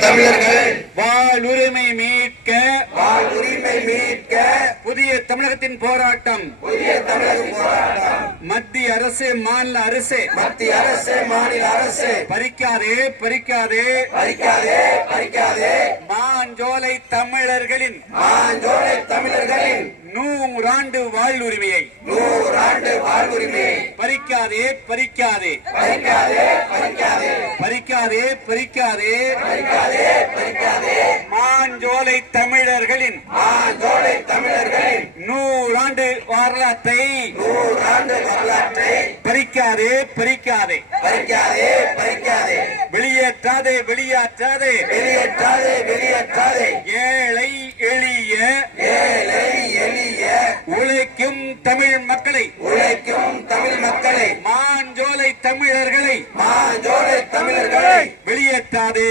தமிழர்கள் வாழ்வுரிமை மீட்க புதிய தமிழகத்தின் போராட்டம் மத்திய அரசு மாநில அரசு பறிக்காதே மாஞ்சோலை தமிழர்களின் 100 வாழ்வுரிமையை பறிக்காதே மாஞ்சோலை தமிழர்களின் 100 வரலாற்றை பறிக்காதே வெளியேற்றாதே ஏழை எளிய உழைக்கும் தமிழ் மக்களை மாஞ்சோலை தமிழர்களை வெளியேற்றாதே